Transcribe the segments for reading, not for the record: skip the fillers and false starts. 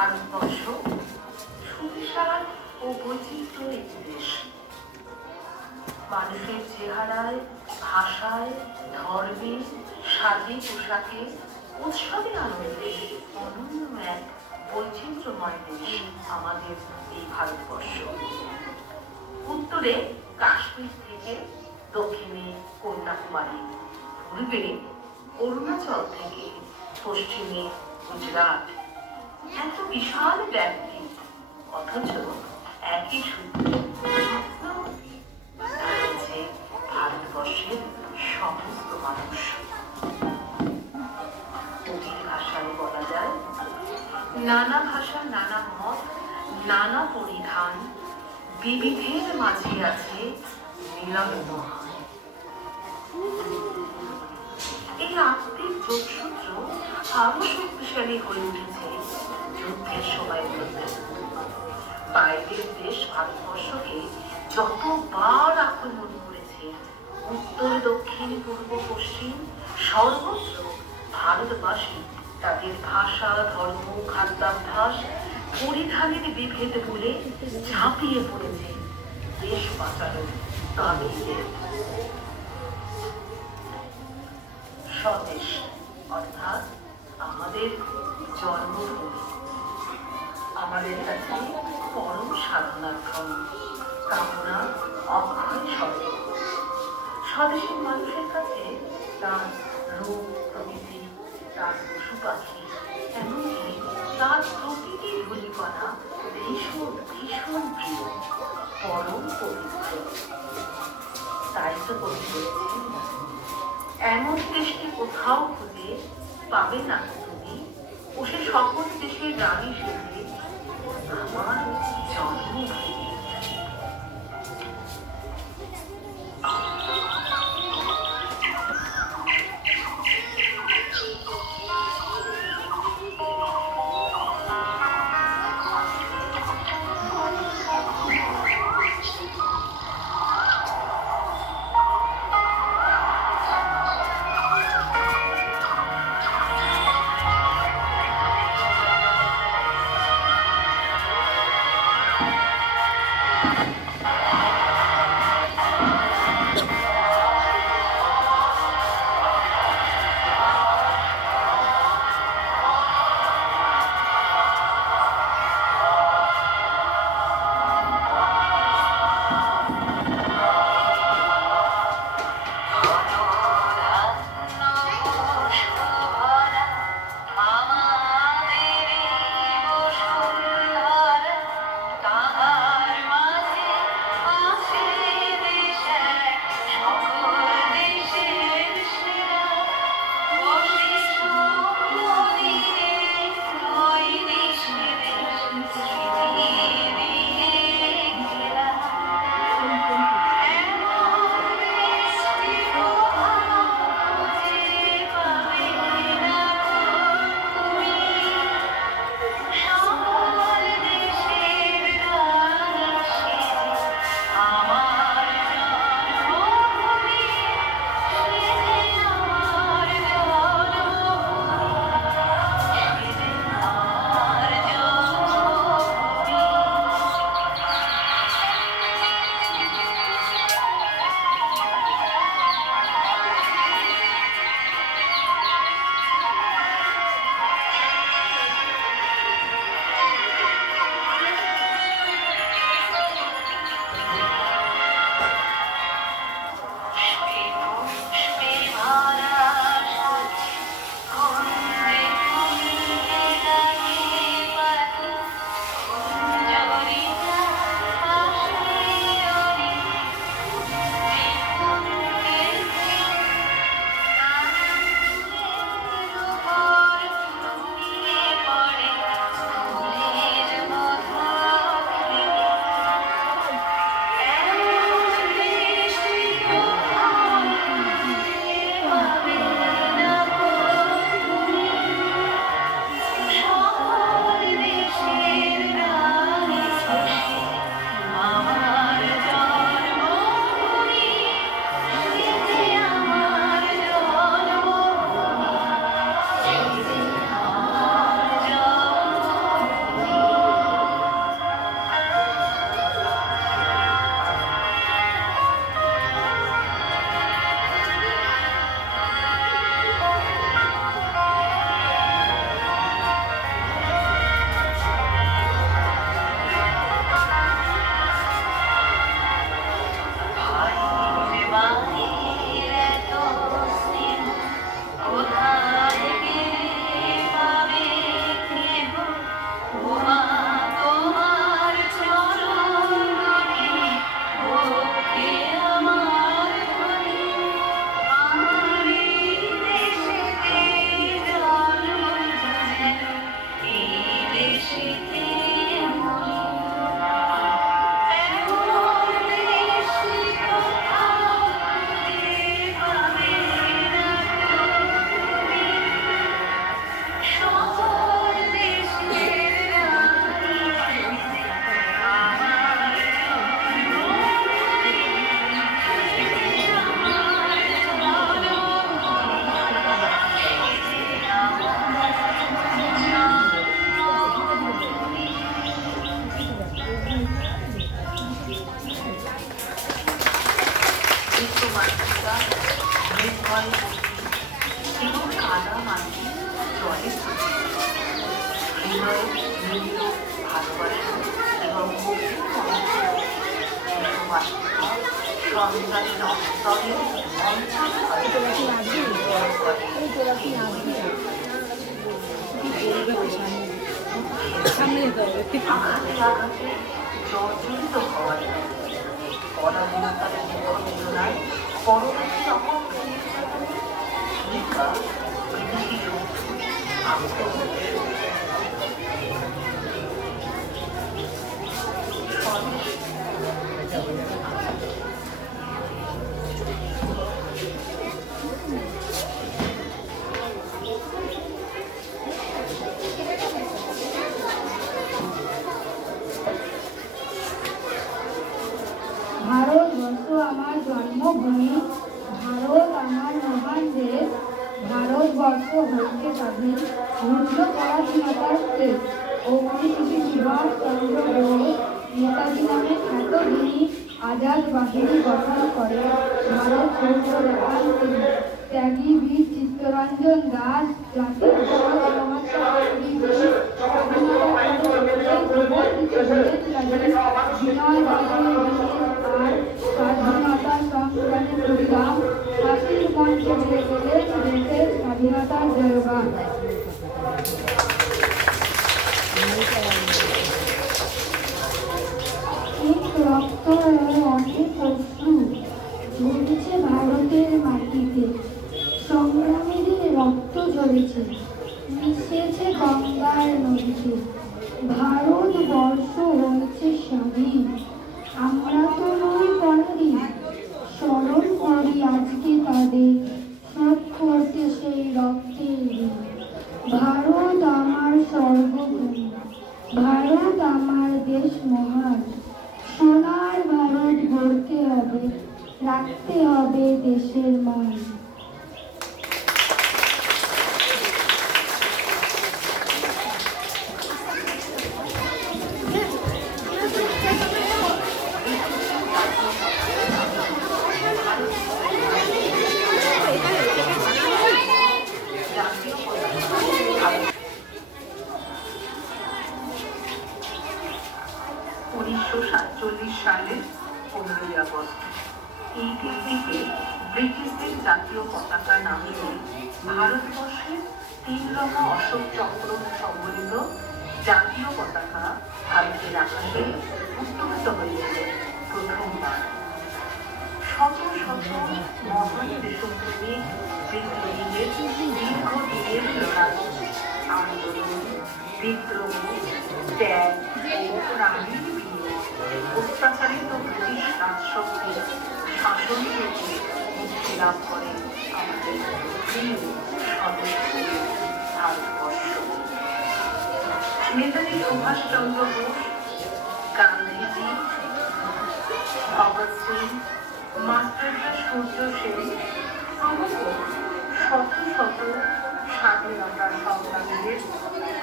ভারতবর্ষ সুবিশাল ও বৈচিত্র্য একটি দেশ। মানুষের চেহারায়, ভাষায়, ধর্মে, সাজে পোশাকে, উৎসবে আনন্দে অনন্য এক বৈচিত্র্যময় দেশ আমাদের এই ভারতবর্ষ। উত্তরে কাশ্মীর থেকে দক্ষিণে কন্যাকুমারী, পূর্বে অরুণাচল থেকে পশ্চিমে গুজরাট, এত বিশাল ব্যাপ্তি, অথচ একই সূত্রে রয়েছে ভারতবর্ষের সমস্ত মানুষ। কবির ভাষায় বলা যায়, নানা ভাষা, নানা মত, নানা পরিধান, বিবিধের মাঝে আছে মিলন মহান। এই আত্মিক যোগসূত্র আরো শক্তিশালী হয়ে উঠেছে যুদ্ধের সময়। বাইরের দেশ ভারতবর্ষকে যতবার আক্রমণ করেছে, উত্তর দক্ষিণ পূর্ব পশ্চিম সর্বত্র ভারতবাসী তাদের ভাষা, ধর্ম, খাদ্যাভ্যাস, পরিধানের বিভেদ বলে ঝাঁপিয়ে পড়েছে দেশ বাঁচানোর তাগিদে। স্বদেশ অর্থাৎ আমাদের জন্মভূমি আমাদের কাছে পরম সাধনার্থম, কামনা অক্ষয় স্বদেশ। স্বদেশের মানুষের কাছে তার রূপ, প্রকৃতি, তার পশু পাখি, এমনকি তার প্রকৃতির ধূলিকণা ভীষণ ভীষণ প্রিয়, পরম পবিত্র। তাই তো কবি বলেছেন, এমন দেশকে কোথাও খুঁজে পাবে না তুমি, ও সে সকল দেশের রানী সেজে আমার জন্মভূমি। বিনয়, মূল্য, ভালোবাসা এবং গভীর দেশবাসীরা সন্তানের অন্তরে আঘাতে আঘাতে জর্জরিত হওয়ার পরাধীনতার মোকাবিলায় পরবর্তী অপক্ষে ভূমিকা বিদেশি শক্তি ভারতবর্ষ আমার জন্মভূমি, ভারত আমার মহান দেশ, ভারতবর্ষ হইতে স্বাধীন মূল্য পরাধীনতার দেশ। অগ্নিশিশু সুভাষ চন্দ্র বোস নেতাজি নামে খ্যাত যিনি আজাদ বাহিনী গঠন করে ভারত সৌর্য দেখান তিনি। ত্যাগী বীর চিত্তরঞ্জন দাস জাতির স্বাধীনতা সংগ্রামে করিলাম ফাঁসির মঞ্চে গেলে দেশের স্বাধীনতার জয়গান। রক্ত অনেক অশ্রু ঝরেছে ভারতের মাটিতে, সংগ্রামীদের রক্ত ঝরেছে মিশেছে গঙ্গার নদীতে। ভারতবর্ষ হয়েছে স্বাধীন, আমরা তো নই পরাধীন। স্মরণ করি আজকে তাদের, শোধ করতে সেই রক্তের ঋণ। ভারত আমার স্বর্গভূমি, ভারত আমার দেশ মহান। সোনার ভারত গড়তে হবে, রাখতে হবে দেশের মান। সালের 15ই আগস্ট এই দিনটিকে ব্রিটিশদের জাতীয় পতাকা নামিয়ে ভারতবর্ষের 3 রঙা অশোক চক্র সম্বলিত জাতীয় পতাকা ভারতের আকাশে উত্তোলিত হয়েছিল প্রথমবার। শত শত মহান দেশপ্রেমিক বিপ্লবীদের দীর্ঘদিনের লড়াই, আন্দোলন, বিদ্রোহ, ত্যাগ ও প্রাণীর অত্যাচারিত ব্রিটিশ রাজশক্তির শাসন থেকে মুক্তি লাভ করে আমাদের প্রিয় স্বদেশ ভারতবর্ষ। নেতাজি সুভাষচন্দ্র বোস, গান্ধীজি, ভগৎ সিং, মাস্টারদা সূর্য সেন প্রমুখ শত শত স্বাধীনতা সংগ্রামীদের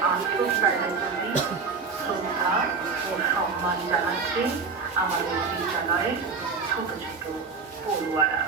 আত্মত্যাগের প্রতি শ্রদ্ধা ও সম্মান জানাচ্ছে আমাদের বিদ্যালয়ের ছোট ছোট পড়ুয়ারা।